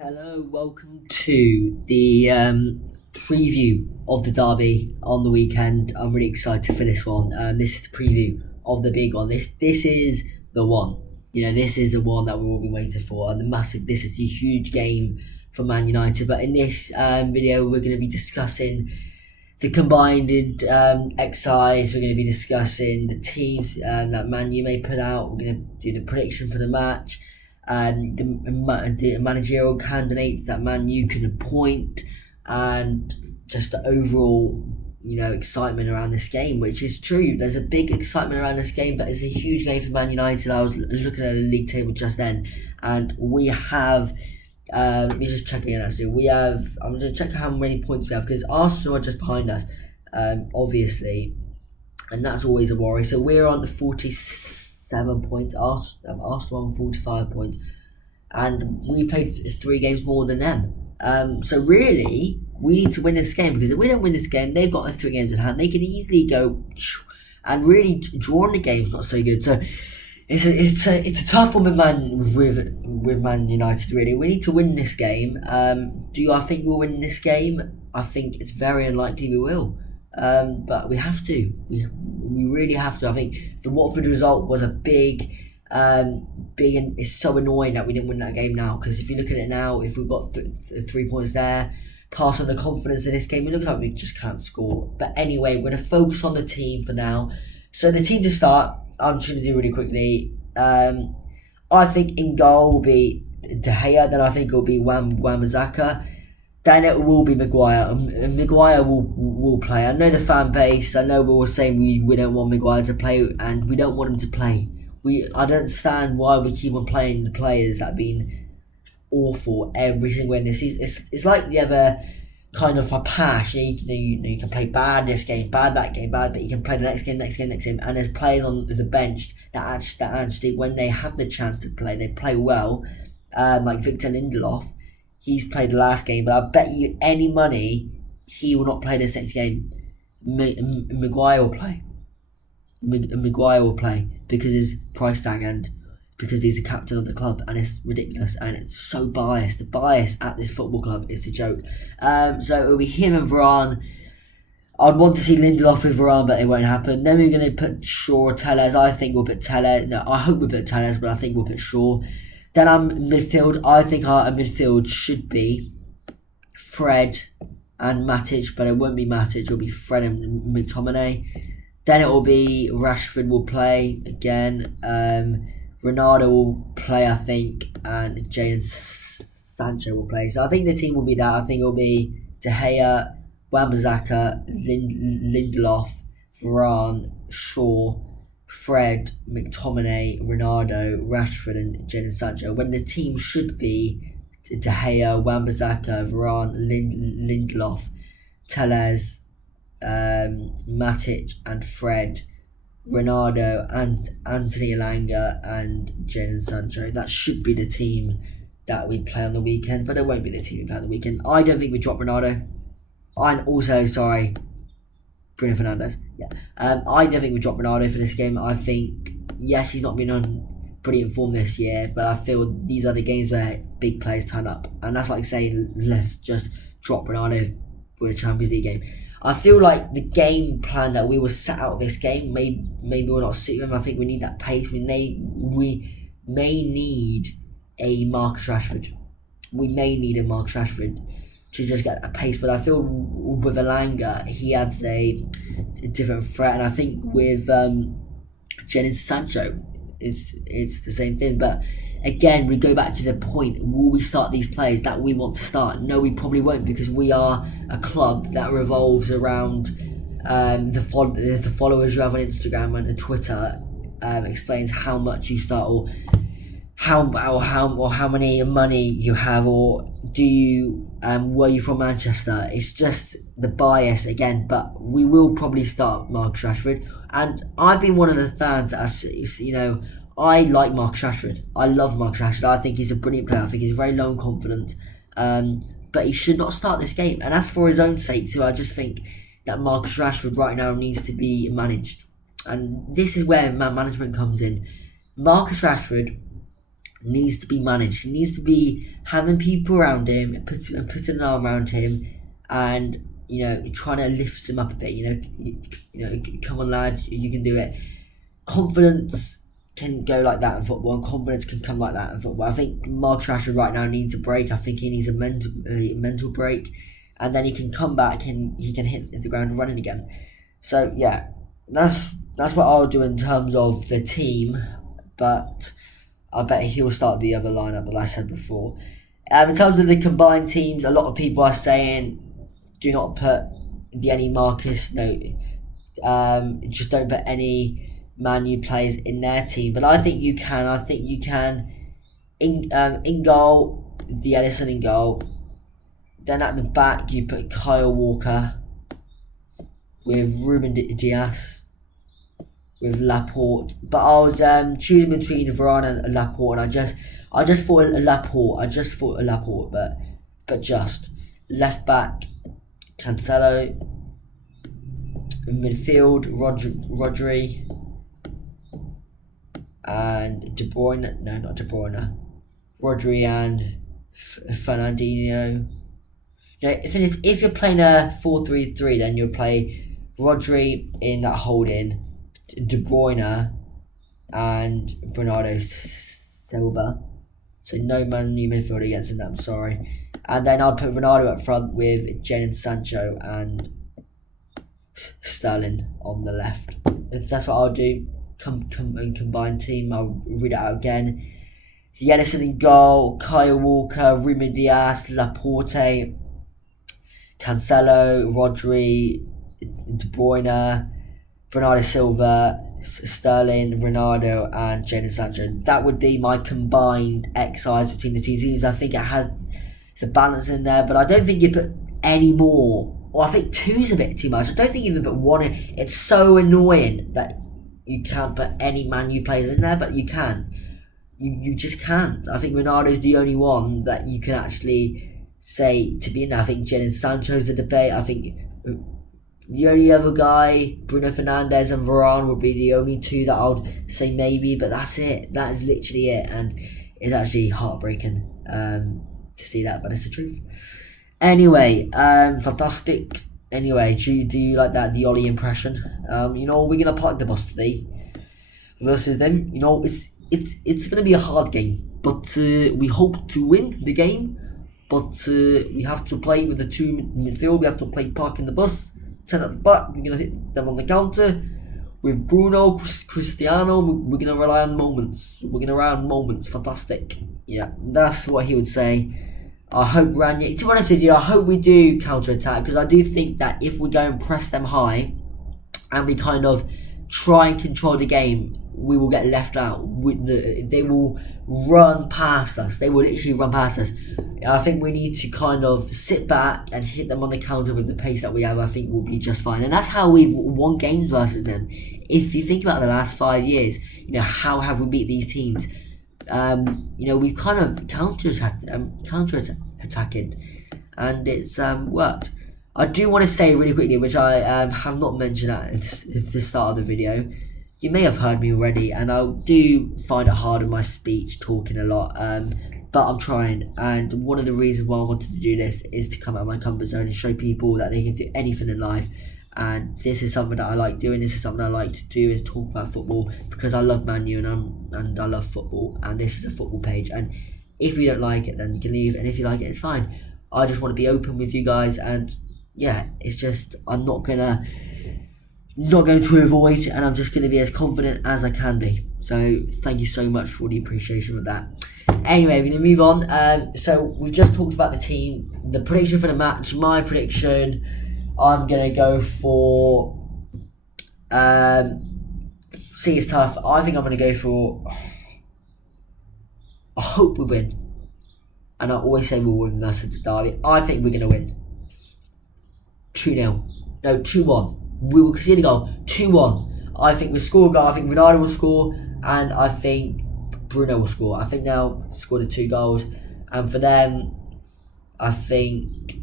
Hello, welcome to the preview of the derby on the weekend. I'm really excited for this one. This is the preview of the big one. This is the one. This is the one that we've all been waiting for, and the massive. This is a huge game for Man United. But in this video, we're going to be discussing the combined exercise. We're going to be discussing the teams that Man U may put out. We're going to do the prediction for the match and the managerial candidates that Man U can appoint, and just the overall, excitement around this game, which is true. There's a big excitement around this game, but it's a huge game for Man United. I was looking at the league table just then, and we have. Let me just check again. Actually, I'm going to check how many points we have because Arsenal are just behind us, obviously, and that's always a worry. So we're on the 47 points. Arsenal on 45 points, and we played 3 games more than them. So really, we need to win this game because if we don't win this game, they've got 3 games in hand. They could easily go, and really drawing the game's not so good. So it's a tough one with Man United. Really, we need to win this game. Do I think we'll win this game? I think it's very unlikely we will. But we have to. We really have to. I think the Watford result was a big, and it's so annoying that we didn't win that game now. Because if you look at it now, if we've got 3 points there, pass on the confidence in this game, it looks like we just can't score. But anyway, we're going to focus on the team for now. So the team to start, I'm just going to do really quickly. I think in goal will be De Gea. Then I think it will be Wan-Bissaka. Then it will be Maguire. Maguire will play. I know the fan base. I know we're all saying we don't want Maguire to play, and we don't want him to play. I don't understand why we keep on playing the players that have been awful every single win this season. It's like the other kind of a pass. You can play bad this game, bad that game, bad, but you can play the next game. And there's players on the bench that actually when they have the chance to play, they play well. Like Victor Lindelof, he's played the last game, but I bet you any money he will not play this next game. Maguire will play. Maguire will play because his price tag and because he's the captain of the club, and it's ridiculous and it's so biased. The bias at this football club is the joke. So it'll be him and Varane. I'd want to see Lindelof with Varane, but it won't happen. Then we're going to put Shaw, Telles. I think we'll put Telles. No, I hope we put Telles, but I think we'll put Shaw. Then midfield. I think our midfield should be Fred and Matic, but it won't be Matic. It'll be Fred and McTominay. Then it will be Rashford will play again. Ronaldo will play, I think, and Jadon Sancho will play. So I think the team will be that. I think it will be De Gea, Wan-Bissaka, Lindelof, Varane, Shaw, Fred, McTominay, Ronaldo, Rashford, and Jadon Sancho. When the team should be De Gea, Wan-Bissaka, Varane, Lindelof, Telles, Matic, and Fred, Ronaldo and Anthony Elanga and Jadon Sancho. That should be the team that we play on the weekend, but it won't be the team we play on the weekend. I don't think we drop Ronaldo. And also, sorry, Bruno Fernandes. Yeah, I don't think we drop Ronaldo for this game. I think, yes, he's not been on brilliant form this year, but I feel these are the games where big players turn up, and that's like saying let's just drop Ronaldo for a Champions League game. I feel like the game plan that we were set out this game maybe will not suit him. I think we need that pace. We may need a Marcus Rashford. We may need a Marcus Rashford to just get that pace. But I feel with Elanga, he adds a different threat. And I think with Jadon Sancho, it's the same thing. But again, we go back to the point, will we start these players that we want to start? No, we probably won't, because we are a club that revolves around the followers you have on Instagram and Twitter. Explains how much you start, or how many money you have, or do you were you from Manchester? It's just the bias again, but we will probably start Marcus Rashford. And I've been one of the fans that I like Marcus Rashford. I love Marcus Rashford. I think he's a brilliant player. I think he's very low in confidence. But he should not start this game. And that's for his own sake too. I just think that Marcus Rashford right now needs to be managed. And this is where man management comes in. Marcus Rashford needs to be managed. He needs to be having people around him, putting an arm around him, and trying to lift him up a bit. Come on, lad, you can do it. Confidence can go like that in football, and confidence can come like that in football. I think Mark Rashford right now needs a break. I think he needs a mental break, and then he can come back and he can hit the ground running again. So yeah, that's what I'll do in terms of the team, but I bet he'll start the other lineup, like I said before. In terms of the combined teams, a lot of people are saying do not put any Marcus. No, just don't put any Man U players in their team. But I think you can. I think you can. In goal, the Ederson in goal. Then at the back, you put Kyle Walker with Ruben Dias, with Laporte. But I was choosing between Varane and Laporte, and I just thought Laporte. But just left back, Cancelo. In midfield, Rodri and De Bruyne. No, not De Bruyne. Rodri and Fernandinho. If you're playing a 4-3-3, then you'll play Rodri in that holding, De Bruyne and Bernardo Silva. So no Man U midfield against them, I'm sorry. And then I'll put Ronaldo up front with Jadon Sancho and Sterling on the left. That's what I'll do. Combined team. I'll read it out again. The Ederson in goal, Kyle Walker, Ruben Dias, Laporte, Cancelo, Rodri, De Bruyne, Bernardo Silva, Sterling, Ronaldo, and Jadon Sancho. That would be my combined exercise between the two teams. I think it has the balance in there, but I don't think you put any more. Well, I think two's a bit too much. I don't think you even put one in. It's so annoying that you can't put any Man U players in there, but you can. You just can't. I think Ronaldo's the only one that you can actually say to be in there. I think Jadon Sancho's a debate. I think the only other guy, Bruno Fernandes and Varane, would be the only two that I would say maybe, but that's it. That is literally it, and it's actually heartbreaking to see that, but it's the truth. Anyway, fantastic. Anyway, do you like that, the Ollie impression? We're gonna park the bus today versus them. It's gonna be a hard game, but we hope to win the game. But we have to play with the two midfield. We have to play parking the bus, 10 at the back. We're gonna hit them on the counter with Bruno, Cristiano. We're gonna rely on moments. Fantastic. Yeah, that's what he would say. I hope Ranieri, to be honest with you, I hope we do counter-attack, because I do think that if we go and press them high and we kind of try and control the game, we will get left out. They will run past us. They will literally run past us. I think we need to kind of sit back and hit them on the counter with the pace that we have. I think we'll be just fine. And that's how we've won games versus them. If you think about the last 5 years, how have we beat these teams? We've kind of counter-attacking, and it's worked. I do want to say really quickly, which I have not mentioned at the start of the video. You may have heard me already, and I do find it hard in my speech, talking a lot, but I'm trying. And one of the reasons why I wanted to do this is to come out of my comfort zone and show people that they can do anything in life. And this is something that I like doing. This is something I like to do, is talk about football, because I love Man U and I love football, and this is a football page. And if you don't like it, then you can leave, and if you like it, it's fine. I just want to be open with you guys, and yeah, it's just I'm not going to avoid, and I'm just going to be as confident as I can be. So thank you so much for the appreciation of that. Anyway, we're going to move on. So we've just talked about the team, the prediction for the match. My prediction, I'm going to go for... see, it's tough. I think I'm going to go for... I hope we win. And I always say we'll win versus the derby. I think we're going to win. 2-0. No, 2-1. We will concede a goal. 2-1. I think we'll score a goal. I think Ronaldo will score. And I think Bruno will score. I think they'll score the 2 goals. And for them, I think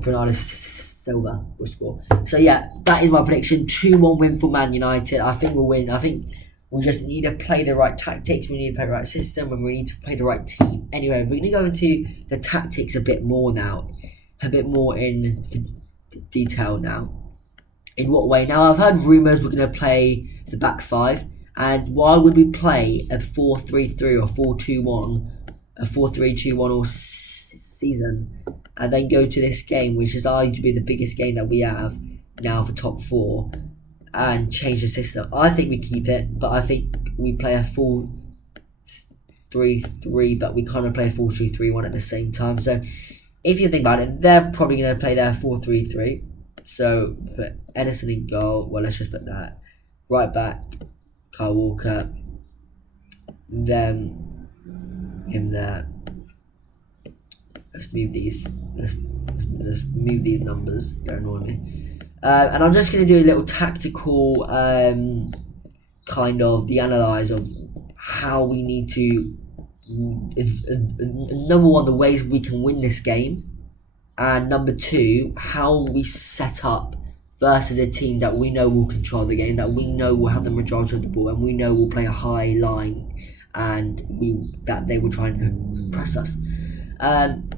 Bernardo Silva will score. So yeah, that is my prediction. 2-1 win for Man United. I think we'll win. I think We just need to play the right tactics, we need to play the right system, and we need to play the right team. Anyway, we're going to go into the tactics a bit more now. A bit more in detail now. In what way? Now, I've heard rumours we're going to play the back five. And why would we play a 4-3-3 or 4-2-1, a 4-3-2-1 all season, and then go to this game, which is arguably the biggest game that we have now for top four, and change the system? I think we keep it, but I think we play a 4-3-3, but we kind of play a 4-2-3-1 at the same time. So if you think about it, they're probably going to play their 4-3-3. So put Edison in goal. Well, let's just put that. Right back, Kyle Walker. Then him there. Let's move these. Let's move these numbers. Don't annoy me. And I'm just going to do a little tactical kind of the analyze of how we need to. Number one, the ways we can win this game, and number two, how we set up versus a team that we know will control the game, that we know will have the majority of the ball, and we know will play a high line, and that they will try and press us. And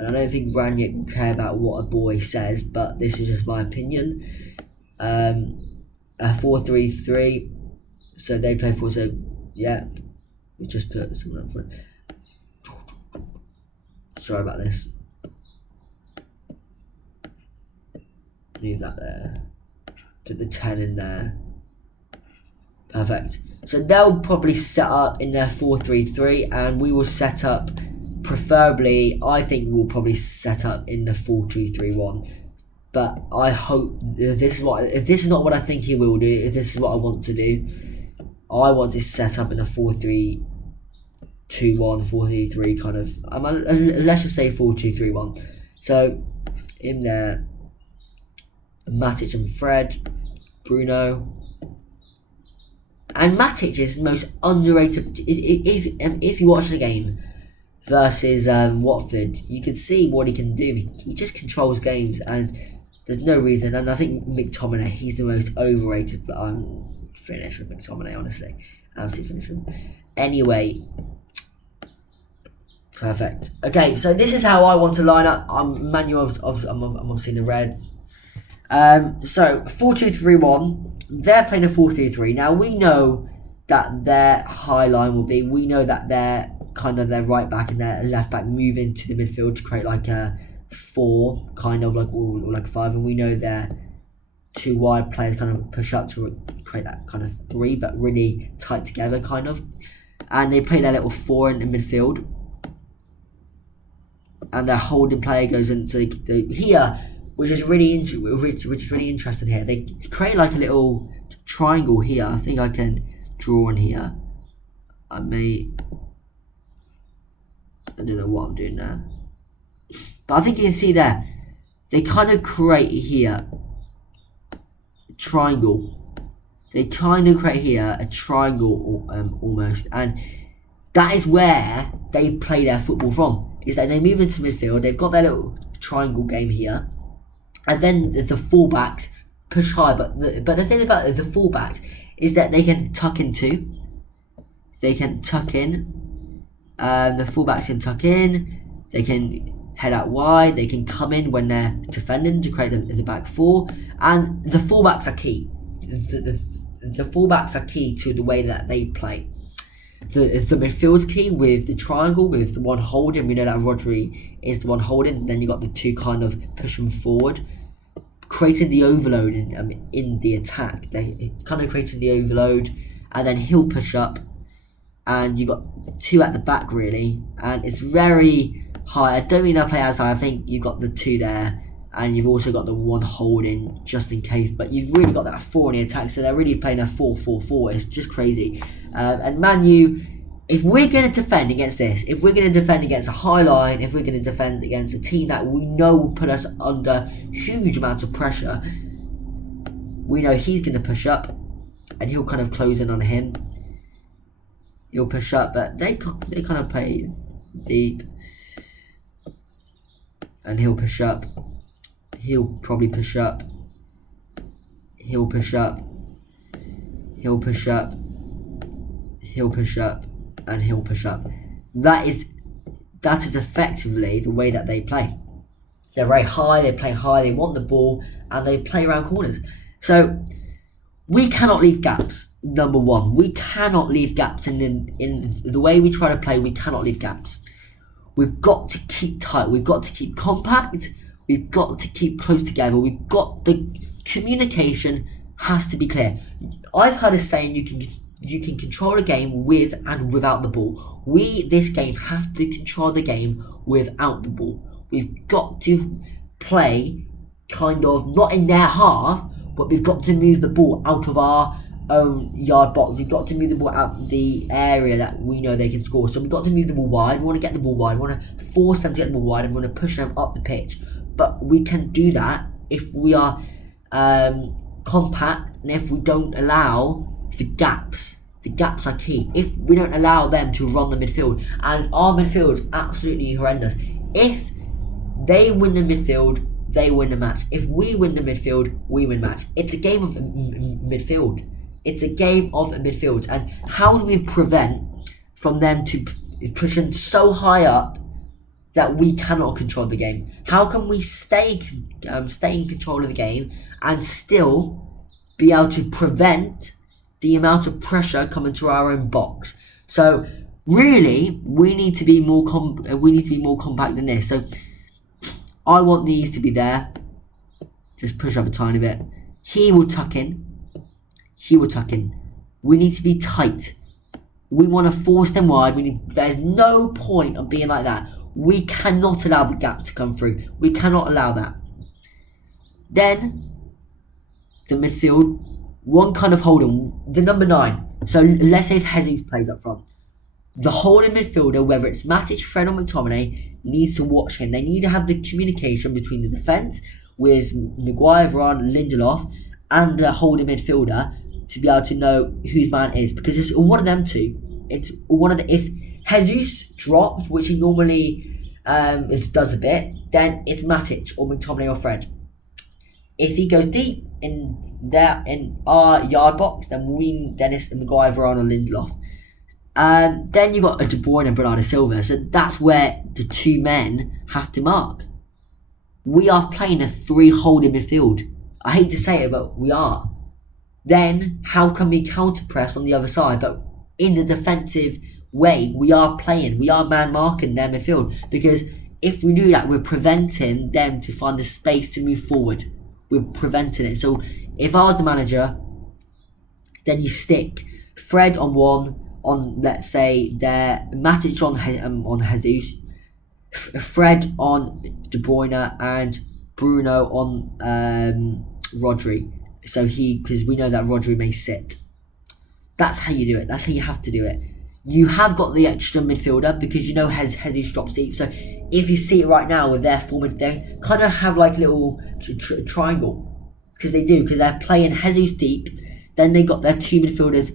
I don't think Ranić will care about what a boy says, but this is just my opinion. A 4-3-3, so they play 4. So yeah, we just put someone up front. Sorry about this. Move that there. Put the 10 in there. Perfect. So they'll probably set up in their 4-3-3, and we will set up, preferably, I think we'll probably set up in the 4-2-3-1. But I hope if this is not what I think he will do, if this is what I want to do, I want to set up in a 4-3-2-1, 4-3-3 kind of. Let's just say 4-2-3-1. So in there, Mcity and Fred, Bruno, and Mcity is the most underrated. If you watch the game versus Watford, you can see what he can do. He just controls games, and there's no reason. And I think McTominay, he's the most overrated. But I'm finished with McTominay, honestly. Absolutely finished with him. Anyway, perfect. Okay, so this is how I want to line up. I'm Manuel. I'm obviously in the red. So 4-2-3-1. They're playing a 4-3-3. Now we know that their high line will be. We know that their right back and their left back move into the midfield to create like a 4, kind of like or like a 5, and we know their 2 wide players kind of push up to create that kind of 3, but really tight together kind of. And they play their little 4 in the midfield, and their holding player goes into here. Which is really interesting here. They create like a little triangle here. I think I can draw on here. I don't know what I'm doing there. But I think you can see there. They kind of create here a triangle. They kind of create here a triangle almost. And that is where they play their football from. Is that they move into midfield. They've got their little triangle game here. And then the fullbacks push high, but the thing about the fullbacks is that they can tuck in too. They can tuck in. The fullbacks can tuck in. They can head out wide. They can come in when they're defending to create the back 4. And the fullbacks are key. The fullbacks are key to the way that they play. The midfield's key with the triangle, with the one holding. We know that Rodri is the one holding. Then you got the 2 kind of pushing forward, creating the overload in the attack. They kind of creating the overload, and then he'll push up, and you got 2 at the back really, and it's very high. I don't mean they'll play as high. I think you've got the 2 there, and you've also got the 1 holding just in case. But you've really got that 4 in the attack, so they're really playing a 4-4-4. It's just crazy. And Man U, if we're going to defend against this, if we're going to defend against a high line, if we're going to defend against a team that we know will put us under huge amounts of pressure, we know he's going to push up, and he'll kind of close in on him. He'll push up, but they kind of play deep, and he'll push up. He'll probably push up. He'll push up. he'll push up, he'll push up, and he'll push up. That is effectively the way that they play. They're very high, they play high, they want the ball, and they play around corners. So we cannot leave gaps. Number one, we cannot leave gaps, and in the way we try to play, we cannot leave gaps. We've got to keep tight. We've got to keep compact. We've got to keep close together. We've got the communication has to be clear. I've heard a saying: you can control a game with and without the ball. We this game have to control the game without the ball. We've got to play kind of not in their half, but we've got to move the ball out of our own yard box. We've got to move the ball out the area that we know they can score. So we've got to move the ball wide. We want to get the ball wide. We want to force them to get the ball wide, and we want to push them up the pitch. But we can do that if we are compact, and if we don't allow the gaps. The gaps are key. If we don't allow them to run the midfield, and our midfield is absolutely horrendous. If they win the midfield, they win the match. If we win the midfield, we win the match. It's a game of midfield. It's a game of midfield. And how do we prevent from them to pushing so high up that we cannot control the game? How can we stay in control of the game and still be able to prevent the amount of pressure coming to our own box? So really, we need to be more compact than this. So I want these to be there. Just push up a tiny bit. He will tuck in. He will tuck in. We need to be tight. We want to force them wide. There's no point of being like that. We cannot allow the gaps to come through. We cannot allow that. Then the midfield, one kind of holding, the number 9. So let's say if Jesus plays up front. The holding midfielder, whether it's Mcity, Fred or McTominay, needs to watch him. They need to have the communication between the defence with Maguire, Varane, Lindelof, and the holding midfielder to be able to know whose man is, because it's one of them two. It's one of the. If Jesus drops, which he normally does a bit, then it's Mcity or McTominay or Fred. If he goes deep in our yard box, then it's Maguire, Varane, or Lindelof. Then you've got a De Bruyne and Bernardo Silva. So that's where the two men have to mark. We are playing a 3 holding midfield. I hate to say it, but we are. Then how can we counter press on the other side? But in the defensive way, we are man marking their midfield. Because if we do that, we're preventing them to find the space to move forward. We're preventing it. So if I was the manager, then you stick Fred on one, on, let's say, their Matic on Jesus, Fred on De Bruyne, and Bruno on Rodri. So because we know that Rodri may sit. That's how you do it. That's how you have to do it. You have got the extra midfielder because you know Jesus drops deep. So if you see it right now with their forward, they kind of have like a little triangle, because they do, because they're playing Jesus deep. Then they got their 2 midfielders,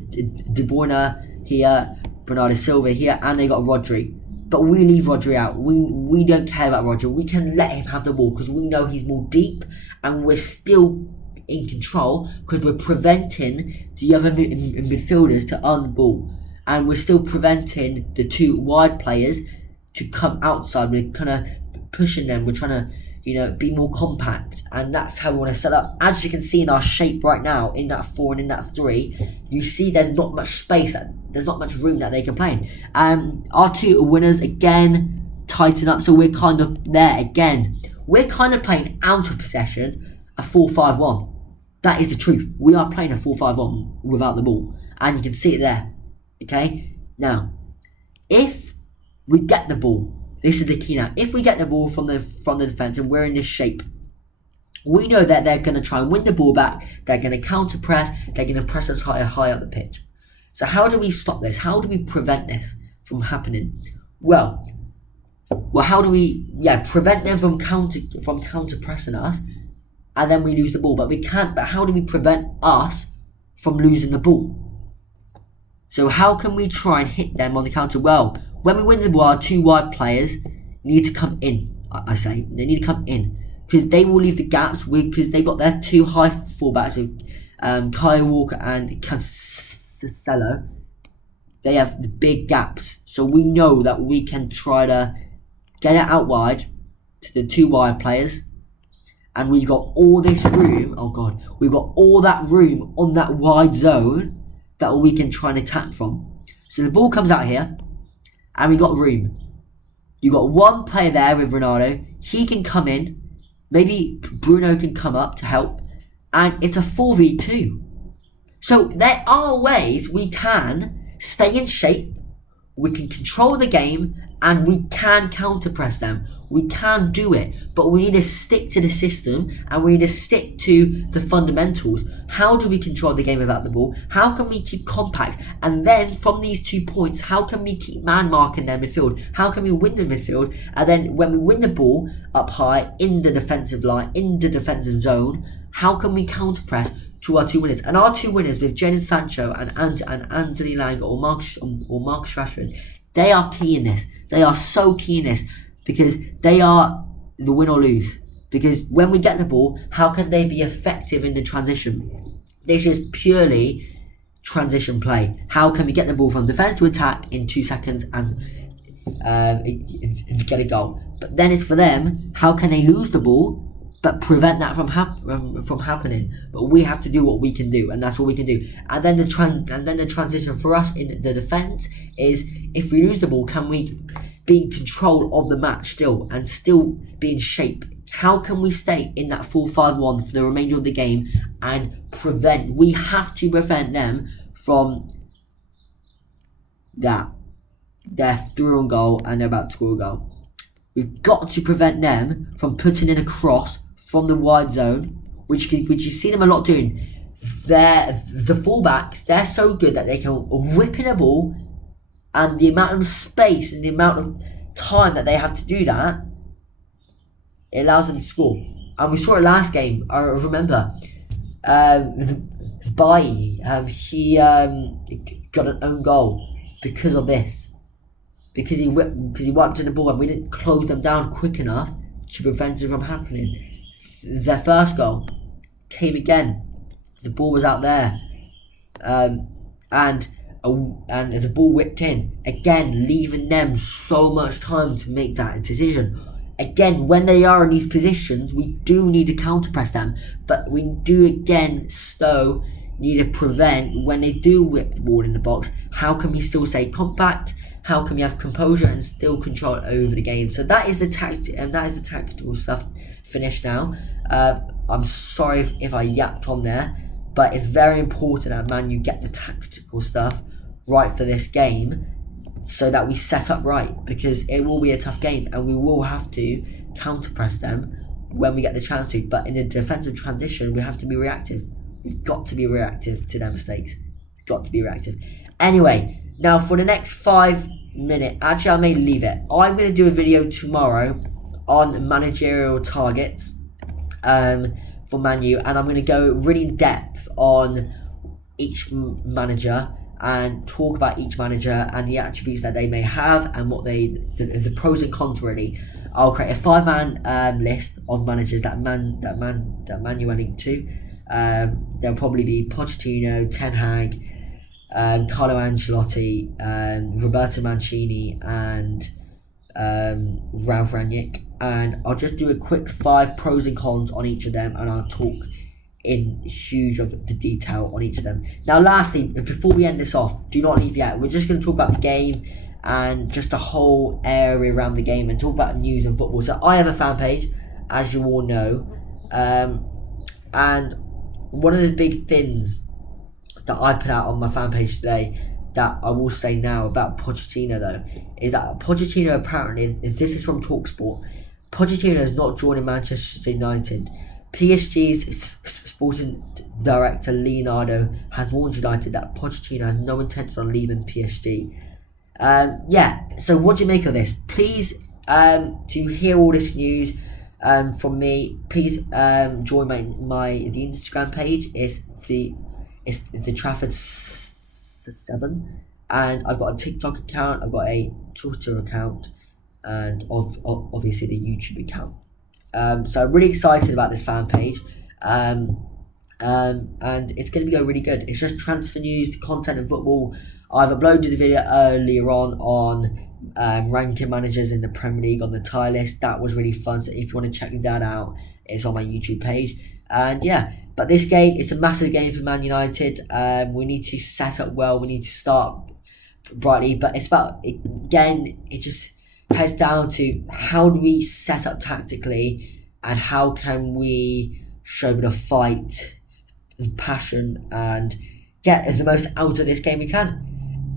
De Bruyne here, Bernardo Silva here, and they got Rodri. But we leave Rodri out. We don't care about Rodri. We can let him have the ball because we know he's more deep, and we're still in control because we're preventing the other midfielders to earn the ball, and we're still preventing the 2 wide players to come outside. We're kind of pushing them. We're trying to, be more compact, and that's how we want to set up. As you can see in our shape right now, in that 4 and in that 3, you see there's not much space, there's not much room that they can play in. Our 2 winners again tighten up, so we're kind of there again. We're kind of playing out of possession a 4-5-1. That is the truth. We are playing a 4-5-1 without the ball, and you can see it there. Okay, now if we get the ball, this is the key now. If we get the ball from the defence and we're in this shape, we know that they're going to try and win the ball back. They're going to counter press. They're going to press us high up the pitch. So how do we stop this? How do we prevent this from happening? Well, how do we prevent them from counter pressing us, and then we lose the ball? But we can't. But how do we prevent us from losing the ball? So how can we try and hit them on the counter? Well, when we win the ball, our 2 wide players need to come in. I say they need to come in because they will leave the gaps because they've got their 2 high fullbacks with Kyle Walker and Cancelo, they have the big gaps. So we know that we can try to get it out wide to the 2 wide players. And we've got all this room. Oh God, we've got all that room on that wide zone that we can try and attack from. So the ball comes out here, and we've got room. You've got one player there with Ronaldo. He can come in. Maybe Bruno can come up to help. And it's a 4v2. So there are ways we can stay in shape. We can control the game. And we can counter-press them. We can do it. But we need to stick to the system. And we need to stick to the fundamentals. How do we control the game without the ball? How can we keep compact? And then from these 2 points, how can we keep man-marking their midfield? How can we win the midfield? And then when we win the ball up high, in the defensive line, in the defensive zone, how can we counter-press to our 2 winners? And our 2 winners with Jadon Sancho and Anthony Lang or Marcus Rashford, they are key in this. They are so key in this because they are the win or lose. Because when we get the ball, how can they be effective in the transition? This is purely transition play. How can we get the ball from defense to attack in 2 seconds and get a goal? But then it's for them, how can they lose the ball but prevent that from happening? But we have to do what we can do, and that's what we can do. And then the transition for us in the defense is, if we lose the ball, can we be in control of the match still and still be in shape? How can we stay in that 4-5-1 for the remainder of the game and prevent? We have to prevent them from that. They're through on goal and they're about to score a goal. We've got to prevent them from putting in a cross from the wide zone, which you see them a lot doing. The fullbacks, they're so good that they can whip in a ball, and the amount of space and the amount of time that they have to do that, it allows them to score. And we saw it last game. I remember Bailly, he got an own goal because of this. Because he wiped in the ball and we didn't close them down quick enough to prevent it from happening. Their first goal came again. The ball was out there, and the ball whipped in again, leaving them so much time to make that decision. Again, when they are in these positions, we do need to counter press them, but we do again still need to prevent when they do whip the ball in the box. How can we still stay compact? How can we have composure and still control over the game? So that is the tactical stuff finished now. I'm sorry if I yapped on there, but it's very important that Man you get the tactical stuff right for this game, so that we set up right, because it will be a tough game and we will have to counter press them when we get the chance to. But in a defensive transition, we have to be reactive. We've got to be reactive to their mistakes. We've got to be reactive. Anyway, now for the next 5 minutes, actually I may leave it. I'm going to do a video tomorrow on managerial targets for Man U, and I'm going to go really in depth on each manager and talk about each manager and the attributes that they may have and what the pros and cons really. I'll create a 5-man list of managers that Man U are linked to. There'll probably be Pochettino, Ten Hag, Carlo Ancelotti, Roberto Mancini, and Ralph Rangnick. And I'll just do a quick 5 pros and cons on each of them, and I'll talk in huge of the detail on each of them. Now lastly, before we end this off, do not leave yet. We're just going to talk about the game and just the whole area around the game and talk about news and football. So I have a fan page, as you all know, and one of the big things that I put out on my fan page today that I will say now about Pochettino though, is that Pochettino apparently, if this is from TalkSport, Pochettino is not joining Manchester United. PSG's sporting director Leonardo has warned United that Pochettino has no intention on leaving PSG. So what do you make of this? Please, to hear all this news from me, please join the Instagram page. It's the Trafford 7, and I've got a TikTok account, I've got a Twitter account, and obviously the YouTube account. So I'm really excited about this fan page. and it's going to go really good. It's just transfer news, content, and football. I've uploaded a video earlier on ranking managers in the Premier League on the tier list. That was really fun. So if you want to check that out, it's on my YouTube page. And yeah, but this game, it's a massive game for Man United. We need to set up well. We need to start brightly, but it's about again. It just heads down to how do we set up tactically, and how can we show a bit of fight and passion and get the most out of this game we can.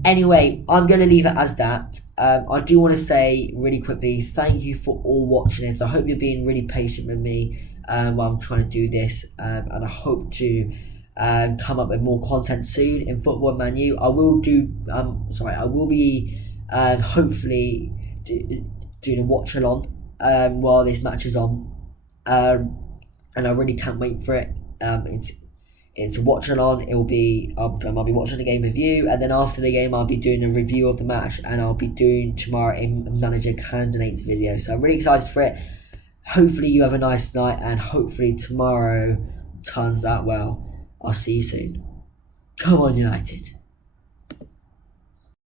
Anyway, I'm going to leave it as that. I do want to say really quickly, thank you for all watching it. I hope you're being really patient with me while I'm trying to do this, and I hope to come up with more content soon in football and Man U. I will be hopefully doing a watch along while this match is on, and I really can't wait for it. It's a watch along. I'll be watching the game with you, and then after the game I'll be doing a review of the match, and I'll be doing tomorrow a manager candidates video. So I'm really excited for it. Hopefully you have a nice night, and hopefully tomorrow turns out well. I'll see you soon. Come on, United.